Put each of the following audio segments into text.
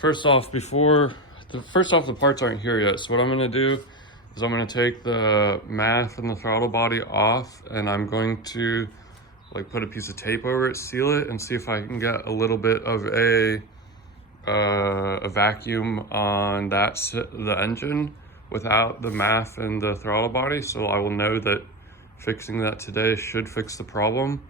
First off, the parts aren't here yet. So what I'm gonna do is I'm gonna take the math and the throttle body off, and I'm going to like put a piece of tape over it, seal it, and see if I can get a little bit of a vacuum on the engine without the math and the throttle body. So I will know that fixing that today should fix the problem.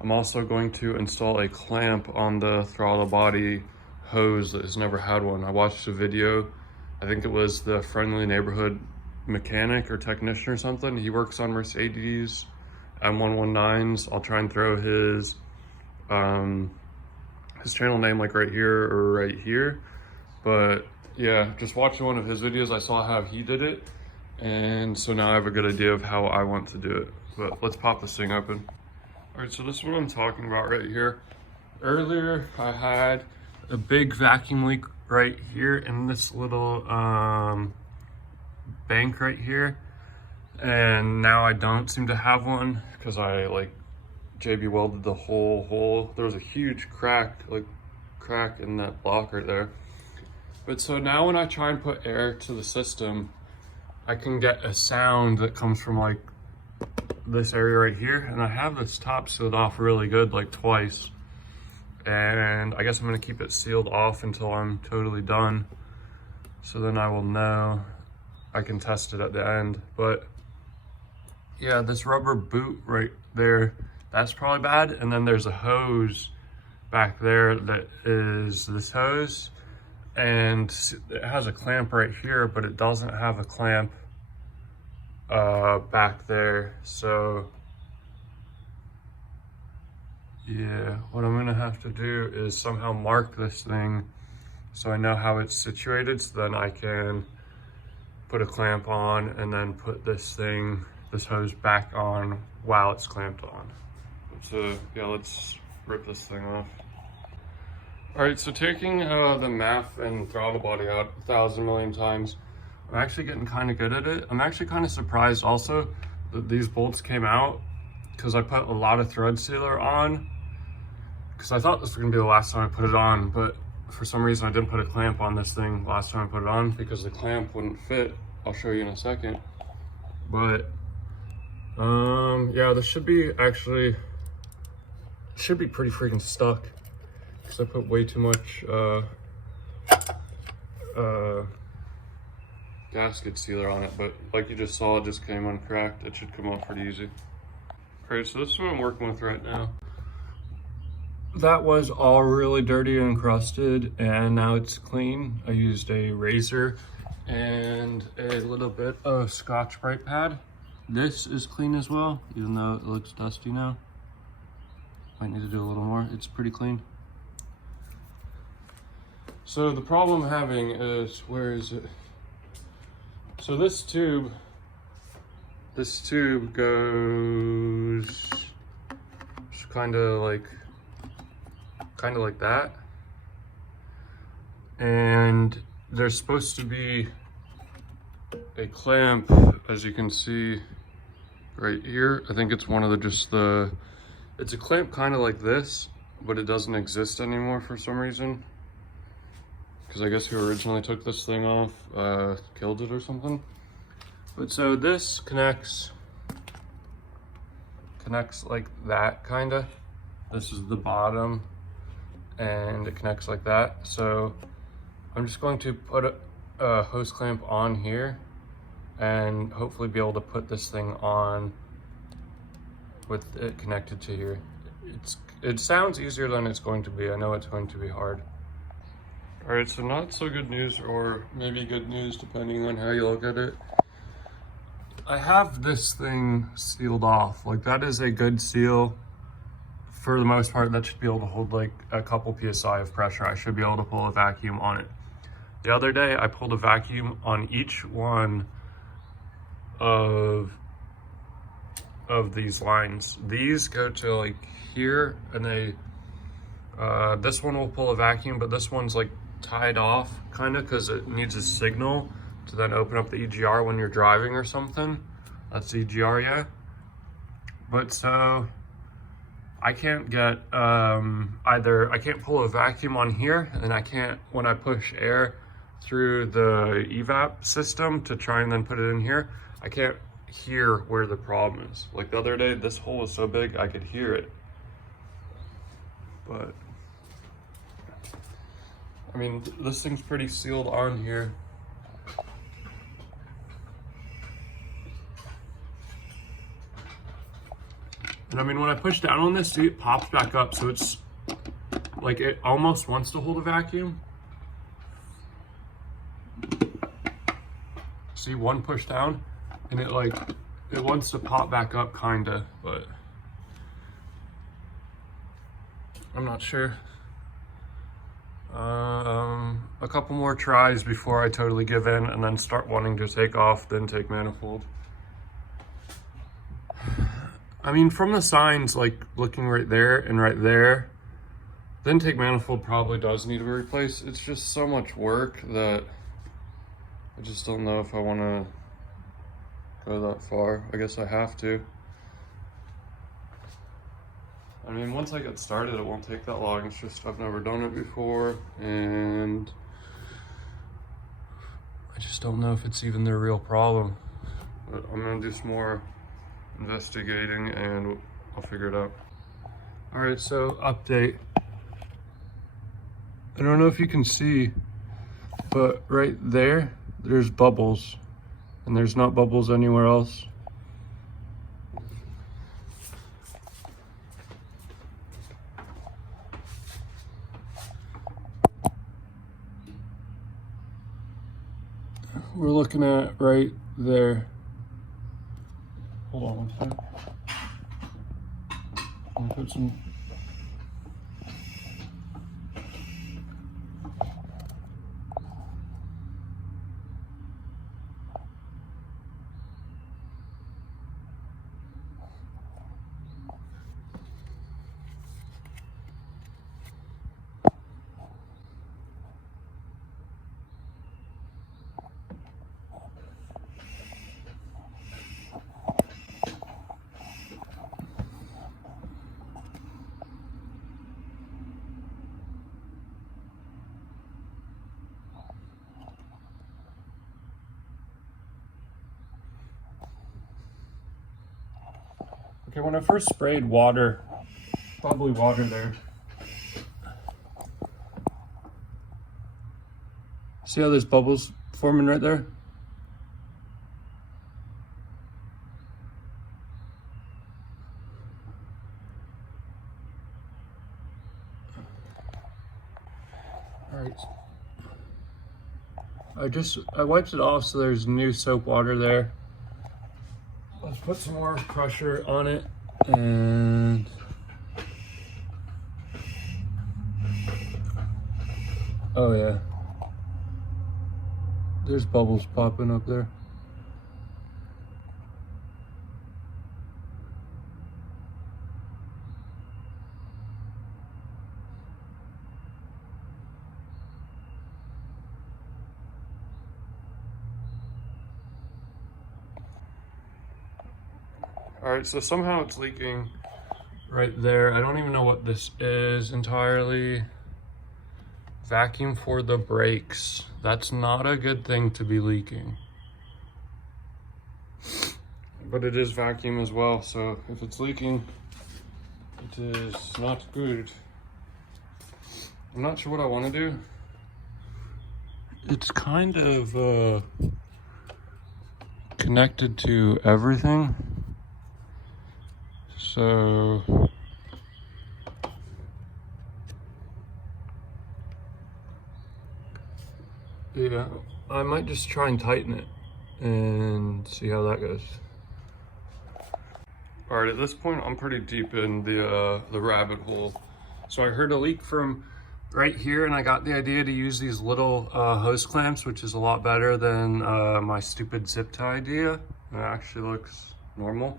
I'm also going to install a clamp on the throttle body hose that has never had one. I watched a video, I think it was the Friendly Neighborhood mechanic or technician or something. He works on Mercedes M119s. I'll try and throw his channel name like right here or right here. But yeah, just watching one of his videos, I saw how he did it. And so now I have a good idea of how I want to do it. But let's pop this thing open. All right, so this is what I'm talking about right here. Earlier, I had a big vacuum leak right here in this little bank right here. And now I don't seem to have one because I like JB welded the whole hole. There was a huge crack in that block right there. But so now when I try and put air to the system, I can get a sound that comes from like this area right here. And I have this top sealed off really good, like twice. And I guess I'm gonna keep it sealed off until I'm totally done. So then I will know, I can test it at the end. But yeah, this rubber boot right there, that's probably bad. And then there's a hose back there that is this hose. And it has a clamp right here, but it doesn't have a clamp back there. So yeah, what I'm gonna have to do is somehow mark this thing so I know how it's situated, so then I can put a clamp on and then put this hose back on while it's clamped on. So yeah, let's rip this thing off. All right, so taking the math and throttle body out 1,000 million times, I'm actually getting kind of good at it. I'm actually kind of surprised also that these bolts came out because I put a lot of thread sealer on because I thought this was gonna be the last time I put it on, but for some reason I didn't put a clamp on this thing last time I put it on because the clamp wouldn't fit. I'll show you in a second. But yeah, this should be pretty freaking stuck because I put way too much gasket sealer on it, but like you just saw, it just came uncracked. It should come off pretty easy. All right, so this is what I'm working with right now. That was all really dirty and encrusted, and now it's clean. I used a razor and a little bit of Scotch-Brite pad. This is clean as well, even though it looks dusty now. Might need to do a little more. It's pretty clean. So the problem I'm having is, where is it? So this tube goes kind of like that. And there's supposed to be a clamp, as you can see right here. I think it's one of it's a clamp kind of like this, but it doesn't exist anymore for some reason. Because I guess who originally took this thing off killed it or something. But so this connects like that, kinda. This is the bottom, and it connects like that. So I'm just going to put a hose clamp on here and hopefully be able to put this thing on with it connected to here. It sounds easier than it's going to be. I know it's going to be hard. All right, so not so good news, or maybe good news depending on how you look at it. I have this thing sealed off. Like, that is a good seal. For the most part, that should be able to hold like a couple PSI of pressure. I should be able to pull a vacuum on it. The other day, I pulled a vacuum on each one of these lines. These go to like here, and this one will pull a vacuum, but this one's like tied off kind of because it needs a signal to then open up the EGR when you're driving or something. That's the EGR, yeah. But so I can't get either, I can't pull a vacuum on here, and I can't, when I push air through the evap system to try and then put it in here, I can't hear where the problem is. Like the other day, this hole was so big I could hear it. But I mean, this thing's pretty sealed on here. And I mean, when I push down on this, see, it pops back up. So it's like, it almost wants to hold a vacuum. See, one push down and it like, it wants to pop back up kinda, but I'm not sure. A couple more tries before I totally give in and then start wanting to take off, then take manifold. I mean, from the signs, like looking right there, then take manifold probably does need to be replaced. It's just so much work that I just don't know if I want to go that far. I guess I have to. I mean, once I get started, it won't take that long. It's just I've never done it before, and I just don't know if it's even their real problem. But I'm gonna do some more investigating and I'll figure it out. All right, so update. I don't know if you can see, but right there, there's bubbles, and there's not bubbles anywhere else. We're looking at right there. Hold on one second. I'm gonna put some. Okay, when I first sprayed water, bubbly water there. See how there's bubbles forming right there? All right. I wiped it off so there's new soap water there. Let's put some more pressure on it, and oh yeah, there's bubbles popping up there. All right, so somehow it's leaking right there. I don't even know what this is entirely. Vacuum for the brakes. That's not a good thing to be leaking. But it is vacuum as well, so if it's leaking, it is not good. I'm not sure what I want to do. It's kind of connected to everything. So yeah, I might just try and tighten it and see how that goes. All right, at this point, I'm pretty deep in the rabbit hole. So I heard a leak from right here, and I got the idea to use these little hose clamps, which is a lot better than my stupid zip tie idea. It actually looks normal.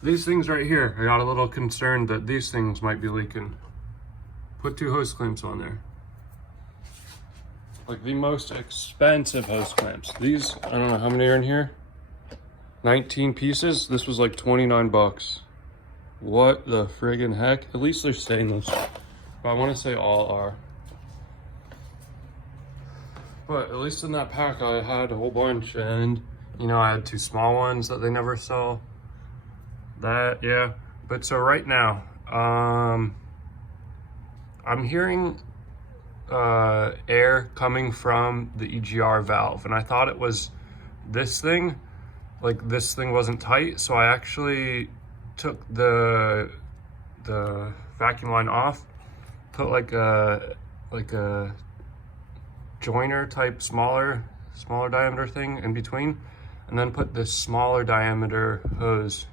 These things right here, I got a little concerned that these things might be leaking. Put 2 hose clamps on there. Like the most expensive hose clamps. These, I don't know how many are in here. 19 pieces. This was like 29 bucks. what the friggin' heck? At least they're stainless. But I want to say all are. But at least in that pack, I had a whole bunch, and you know, I had 2 small ones that they never sell. That, yeah. But so right now, I'm hearing air coming from the EGR valve, and I thought it was this thing. Like, this thing wasn't tight, so I actually took the vacuum line off, put like a joiner type smaller diameter thing in between, and then put this smaller diameter hose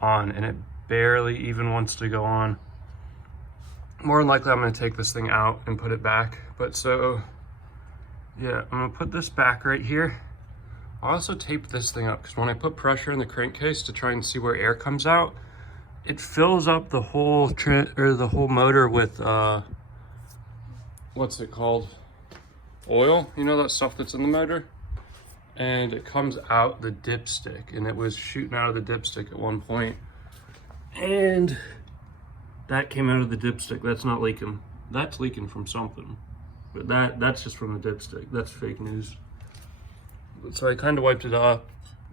on, and it barely even wants to go on. More than likely I'm going to take this thing out and put it back. But so yeah, I'm going to put this back right here. I also taped this thing up because when I put pressure in the crankcase to try and see where air comes out, it fills up the whole the whole motor with what's it called? Oil, you know, that stuff that's in the motor, and it comes out the dipstick, and it was shooting out of the dipstick at one point, and that came out of the dipstick. That's not leaking. That's leaking from something, but that's just from the dipstick. That's fake news. So I kind of wiped it off,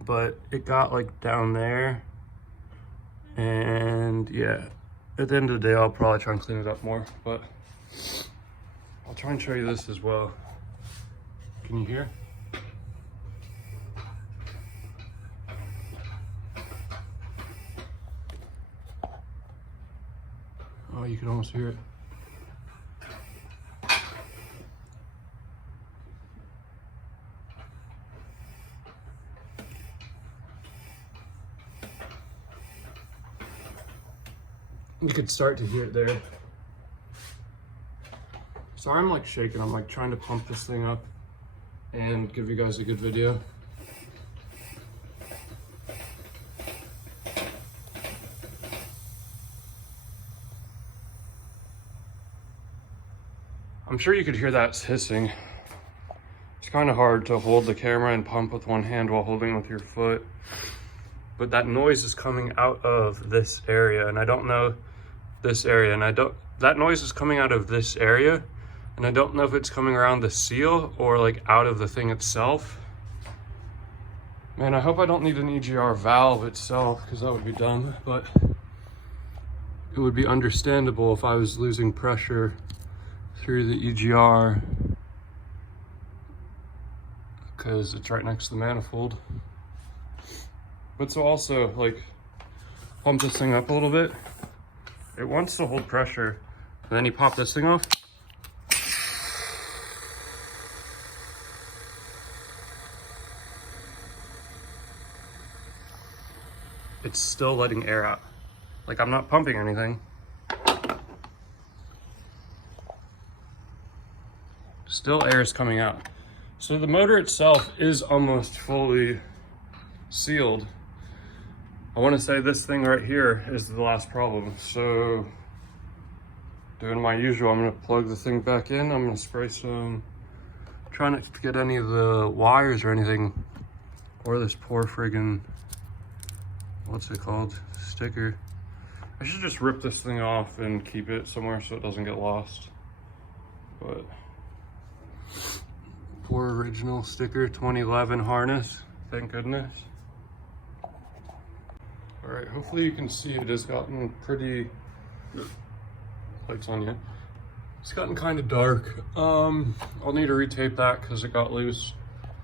but it got like down there, and yeah, at the end of the day I'll probably try and clean it up more, but I'll try and show you this as well. Can you hear? Oh, you can almost hear it. You could start to hear it there. Sorry, I'm like shaking. I'm like trying to pump this thing up and give you guys a good video. I'm sure you could hear that hissing. It's kind of hard to hold the camera and pump with one hand while holding with your foot. But that noise is coming out of this area, and I don't know this area, and that noise is coming out of this area, and I don't know if it's coming around the seal or like out of the thing itself. Man, I hope I don't need an EGR valve itself, because that would be dumb, but it would be understandable if I was losing pressure through the EGR, because it's right next to the manifold. But so also, like, pump this thing up a little bit. It wants to hold pressure, and then you pop this thing off. It's still letting air out. Like, I'm not pumping anything. Still air is coming out. So the motor itself is almost fully sealed. I want to say this thing right here is the last problem. So doing my usual, I'm going to plug the thing back in. I'm going to spray some, try not to get any of the wires or anything, or this poor friggin', what's it called, sticker. I should just rip this thing off and keep it somewhere so it doesn't get lost. But poor original sticker, 2011 harness, thank goodness. All right, hopefully you can see it has gotten pretty, lights on yet. It's gotten kind of dark. I'll need to retape that because it got loose.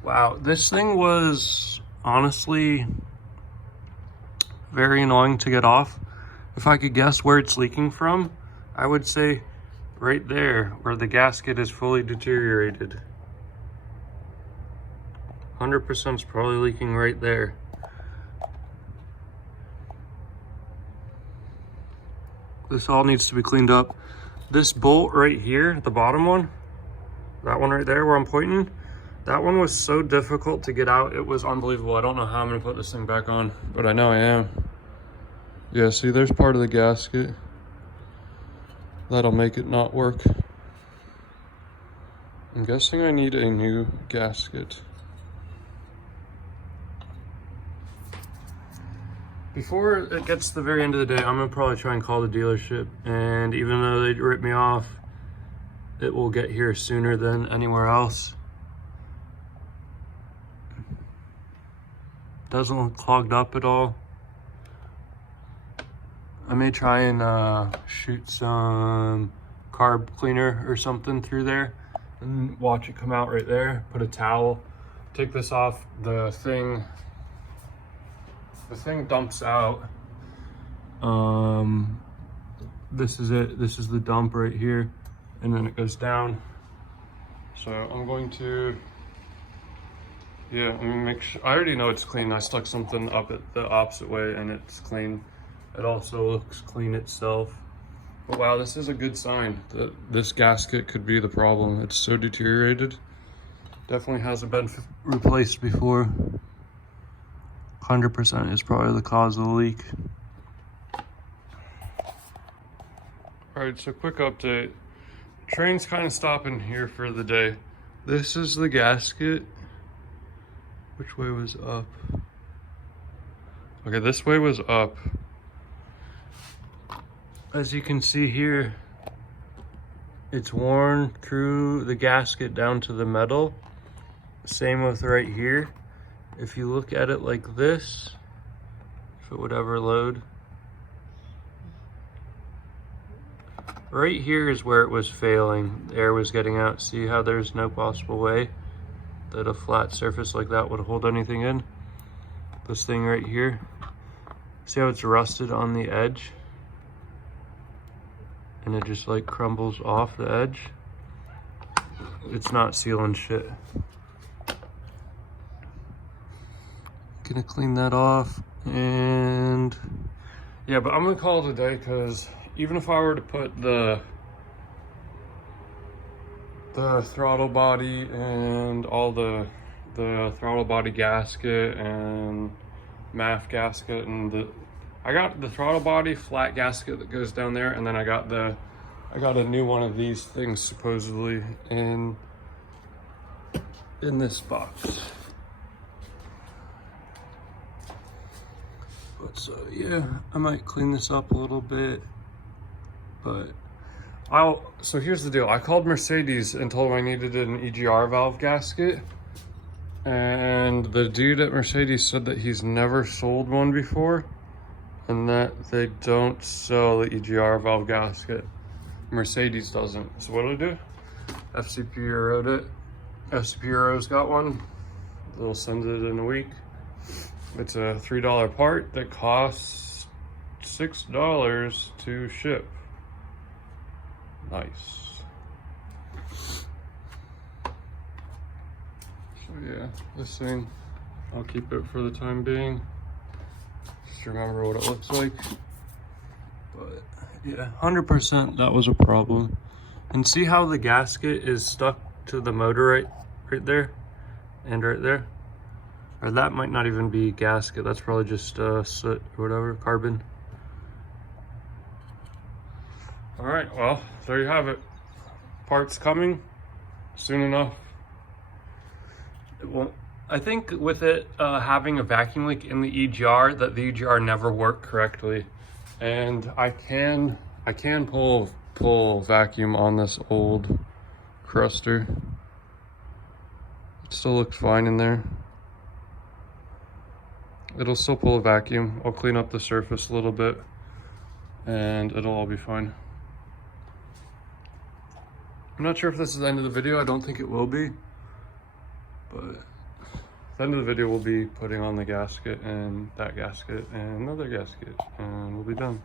Wow, this thing was honestly very annoying to get off. If I could guess where it's leaking from, I would say right there where the gasket is fully deteriorated. 100% is probably leaking right there. This all needs to be cleaned up. This bolt right here, the bottom one, that one right there where I'm pointing, that one was so difficult to get out. It was unbelievable. I don't know how I'm gonna put this thing back on, but I know I am. Yeah, see, there's part of the gasket. That'll make it not work. I'm guessing I need a new gasket. before it gets to the very end of the day, I'm gonna probably try and call the dealership, and even though they rip me off, it will get here sooner than anywhere else. Doesn't look clogged up at all. I may try and shoot some carb cleaner or something through there and watch it come out right there. Put a towel, take this off. The thing dumps out. This is it. This is the dump right here, and then it goes down. So I'm going to, yeah, I'm gonna make sure. I already know it's clean. I stuck something up it the opposite way and it's clean. It also looks clean itself. But wow, this is a good sign that this gasket could be the problem. It's so deteriorated. Definitely hasn't been replaced before. 100% is probably the cause of the leak. All right, so quick update. Train's kind of stopping here for the day. This is the gasket. Which way was up? Okay, this way was up. As you can see here, it's worn through the gasket down to the metal. Same with right here. If you look at it like this, if it would ever load, right here is where it was failing. The air was getting out. See how there's no possible way that a flat surface like that would hold anything in? This thing right here, see how it's rusted on the edge? And it just like crumbles off the edge. It's not sealing shit. Gonna clean that off, and yeah, but I'm gonna call it a day, because even if I were to put the throttle body and all the throttle body gasket and MAF gasket, and I got the throttle body flat gasket that goes down there, and then I got a new one of these things supposedly in this box. But so yeah, I might clean this up a little bit, but so here's the deal. I called Mercedes and told them I needed an EGR valve gasket, and the dude at Mercedes said that he's never sold one before and that they don't sell the EGR valve gasket. Mercedes doesn't. So what do? FCP Euro'd it. FCP Euro's got one. They'll send it in a week. It's a $3 part that costs $6 to ship. Nice. So yeah, this thing, I'll keep it for the time being. Just remember what it looks like. But yeah, 100% that was a problem. And see how the gasket is stuck to the motor right there and right there? Or that might not even be gasket. That's probably just soot or whatever, carbon. All right, well, there you have it. Parts coming soon enough. Well, I think with it having a vacuum leak in the EGR, that the EGR never worked correctly. And I can pull vacuum on this old Cruster. It still looks fine in there. It'll still pull a vacuum. I'll clean up the surface a little bit and it'll all be fine. I'm not sure if this is the end of the video. I don't think it will be, but the end of the video we'll be putting on the gasket and that gasket and another gasket, and we'll be done.